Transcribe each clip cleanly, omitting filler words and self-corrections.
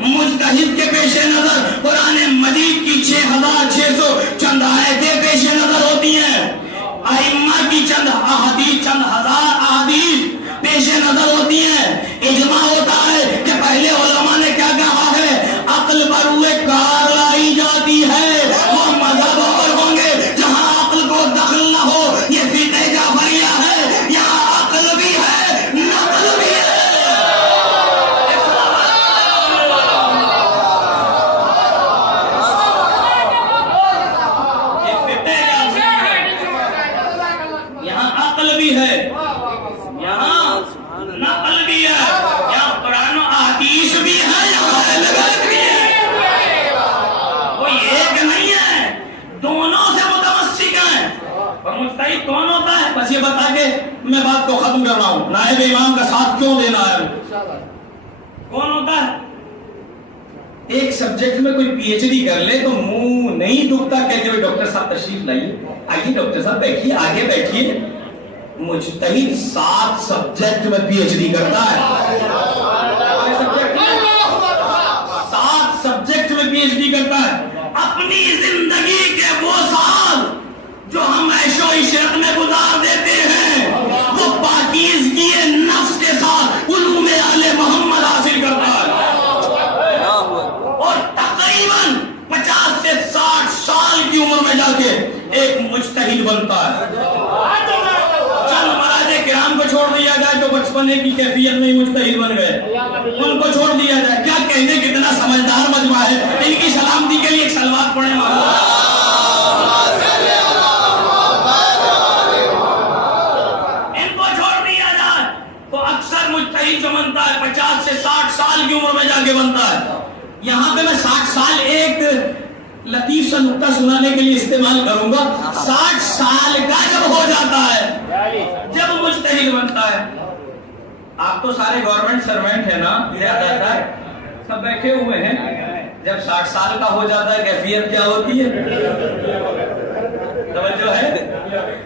مجتہد کے پیش نظر قرآن مجید کی 6600 چند آیتیں پیش نظر ہوتی ہیں، ائمہ کی چند احادیث، چند ہزار احادیث پیش نظر ہوتی ہیں۔ اجماع ہوتا ہے کہ پہلے علماء نے کیا کہا ہے، عقل پر ہوئے کار لائی جاتی ہے، وہ مذہبوں پر ہوں گے جہاں عقل کو دخل نہ ہو، یہ فقہ جعفریہ ہے، یہاں عقل بھی ہے نقل بھی ہے۔ یہاں عقل بھی ہے، یہاں نقل بھی ہے، یہاں قرآن و احادیث بھی ہے، یہاں علم بھی ہے، کوئی ایک نہیں ہے، دونوں سے متمسک ہیں۔ اور مجتہد کون ہوتا ہے؟ بس یہ بتا کے میں بات کو ختم کر رہا ہوں، نائب امام کا ساتھ کیوں دینا ہے؟ کون ہوتا ہے؟ ایک سبجیکٹ میں کوئی پی ایچ ڈی کر لے تو منہ نہیں دکھتا کہتے ہوئے ڈاکٹر صاحب تشریف لائیے، آئیے ڈاکٹر صاحب بیٹھیے، آگے بیٹھیے۔ مجتہد 7 سبجیکٹ میں پی ایچ ڈی کرتا ہے، 7 سبجیکٹ میں پی ایچ ڈی کرتا ہے۔ اپنی زندگی کے وہ سال جو ہم عیش و عشرت میں گزار دیتے ہیں وہ پاکیزگی نفس کے ساتھ علوم اہل محمد حاصل کرتا ہے، اور تقریباً 50 سے 60 سال کی عمر میں جا کے ایک مجتہد بنتا ہے۔ چند مراجع کرام کو چھوڑ دیا جائے جو بچپنے کی کیفیت میں ہی مجتہد بن گئے، ان کو چھوڑ دیا جائے، کیا کہنے کتنا سمجھدار مجمع ہے، ان کی سلامتی کے لیے ایک صلوات پڑھیں۔ ان کو چھوڑ دیا جائے تو اکثر مجتہد جو بنتا ہے 50 سے 60 سال کی عمر میں جا کے بنتا ہے۔ یہاں پہ میں 60 سال ایک لطیف سا نکتہ سنانے کے لیے استعمال کروں گا۔ 60 سال کا جب ہو جاتا ہے، جب مجتہد بنتا ہے، آپ تو سارے گورنمنٹ سروینٹ ہیں نا، زیادہ تر سب بیٹھے ہوئے ہیں، جب 60 سال کا ہو جاتا ہے کیفیت کیا ہوتی ہے؟ توجہ ہے؟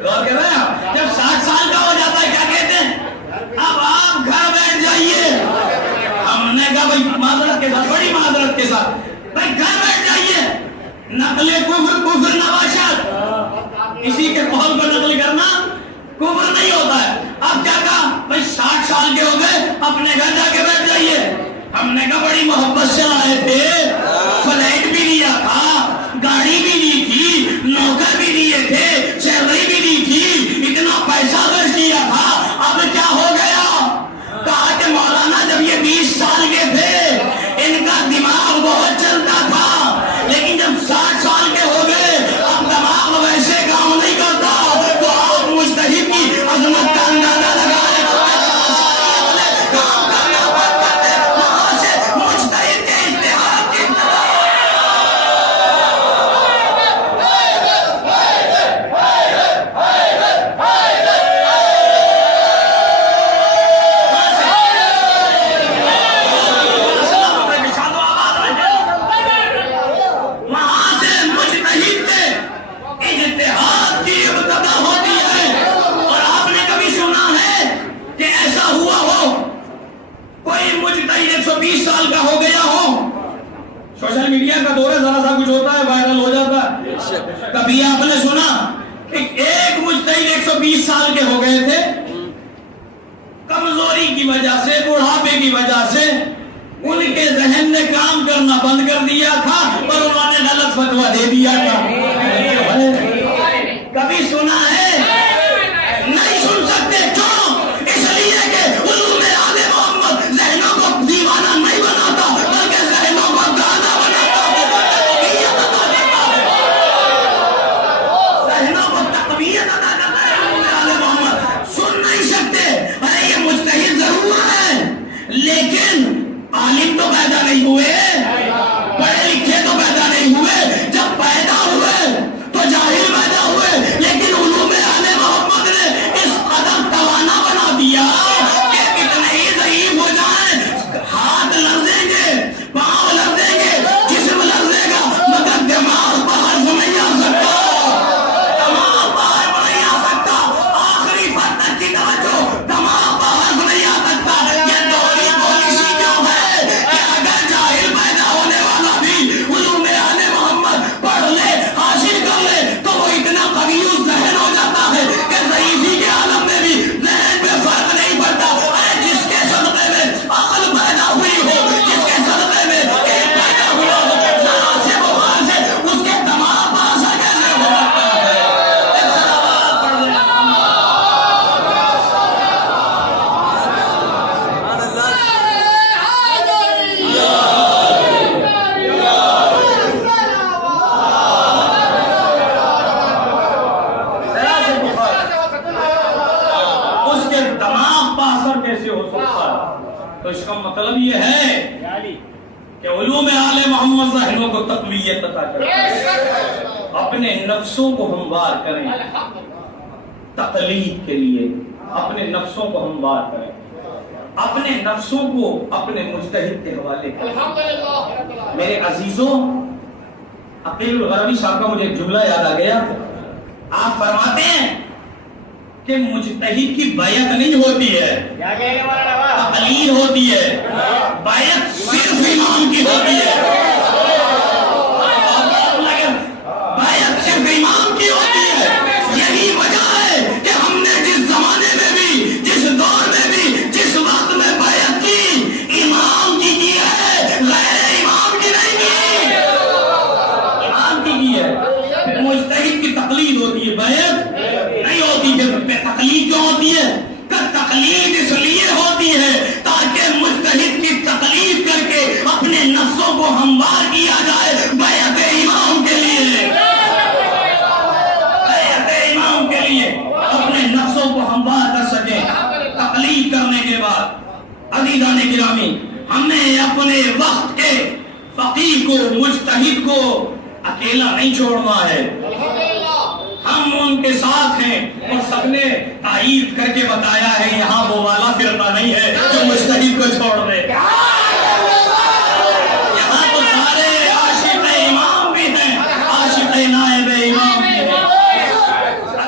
غور کر رہے ہیں آپ؟ جب 60 سال کا ہو جاتا ہے کیا کہتے ہیں؟ اب آپ گھر بیٹھ جائیے۔ ہم نے کہا بھائی معذرت کے ساتھ، بڑی معذرت کے ساتھ، بھائی گھر بیٹھ جائیے، نقل کفر کفر نباشت، کسی کے قول کو نقل کرنا کفر نہیں ہوتا ہے۔ اب کیا کہا بھائی 60 سال کے ہو گئے، اپنے گھر جا کے بیٹھ جائیے۔ ہم نے کہا بڑی محبت سے آئے تھے، فلائٹ بھی لیا تھا، گاڑی بھی لی تھی، نوکر بھی لیے تھے، سیلری بھی لی تھی، اتنا پیسہ خرچ کیا تھا، اب کیا ہو گیا؟ کہا کہ مولانا جب یہ 20 سال کے تھے ان کا دماغ بہت چلتا تھا، لیکن جب 60 سال کے ہو گئے اب دماغ ویسے کام نہیں کرتا۔ تو آپ مجتہد کی عظمت کا اندازہ لگائیں۔ سوشل میڈیا کا دور ہے، ذرا سا کچھ ہوتا ہے وائرل ہو جاتا ہے۔ کبھی آپ نے سنا کہ ایک مجتہد 120 سال کے ہو گئے تھے، کمزوری کی وجہ سے، بڑھاپے کی وجہ سے ان کے ذہن نے کام کرنا بند کر دیا تھا اور انہوں نے غلط فتویٰ دے دیا تھا۔ کبھی سنا ہے؟ نہیں سن سکتے، کیوں؟ اس لیے کہ علوم اہل محمد ذہنوں کو دیوانہ نہیں بناتا بلکہ ذہنوں کو گانا بناتا ہے، ذہنوں کو تقویت عطا کرتا ہے۔ علوم اہل محمد سن نہیں سکتے۔ ارے یہ مجتہد ضرور ہے لیکن عالم تو پیدا نہیں ہوئے، پڑھے لکھے تو پیدا نہیں ہوئے، جب پیدا ہوئے تو جاہل پیدا ہوئے، لیکن علوم اہل محمد نے اس قدر توانا بنا دیا کہ کتنے ہی ضعیف ہو جائیں، ہاتھ لرزیں گے، پاؤں لرزیں گے، جسم لرزے گا، مگر دماغ باہر نہیں آ سکتا، دماغ باہر نہیں آ سکتا۔ آخری بات تک کی توجہ، دماغ باہر نہیں آ سکتا۔ یہ دوہری پالیسی کیوں ہے کہ اگر جاہل کہ علوم آل محمد ذہنوں کو تقویت عطا کرے، اپنے نفسوں کو ہموار کریں تقلید کے لیے، اپنے نفسوں کو ہموار کریں، اپنے نفسوں کو اپنے مجتہد کے حوالے کریں۔ میرے عزیزوں، عقیل الغربی صاحب کا مجھے ایک جملہ یاد آ گیا۔ آپ فرماتے ہیں کہ مجتہد کی بیعت نہیں ہوتی ہے، تقلید ہوتی ہے، بیعت صرف امام کی ہوتی ہے، بیعت صرف امام کی ہوتی ہے۔ یہی وجہ ہے کہ ہم نے جس زمانے میں بھی، جس دور میں بھی، جس وقت میں بیعت کی، امام کی ہے، غیر امام کی نہیں کی، امام کی ہے۔ مجتہد کی تقلید ہوتی ہے، بیعت نہیں ہوتی۔ پھر تقلید کیوں ہوتی ہے؟ کہ تقلید اس لیے ہوتی ہے تاکہ مجتہد کی تقلید کر کے اپنے نفسوں کو ہموار کیا جائے بیعت امام کے لیے، بیعت امام کے لیے اپنے نفسوں کو ہموار کر سکیں۔ تقلید کرنے کے بعد عزیزان گرامی، ہمیں اپنے وقت کے فقیہ کو، مجتہد کو اکیلا نہیں چھوڑنا ہے، ہم ان کے ساتھ ہیں، اور سب نے تائید کر کے بتایا ہے یہاں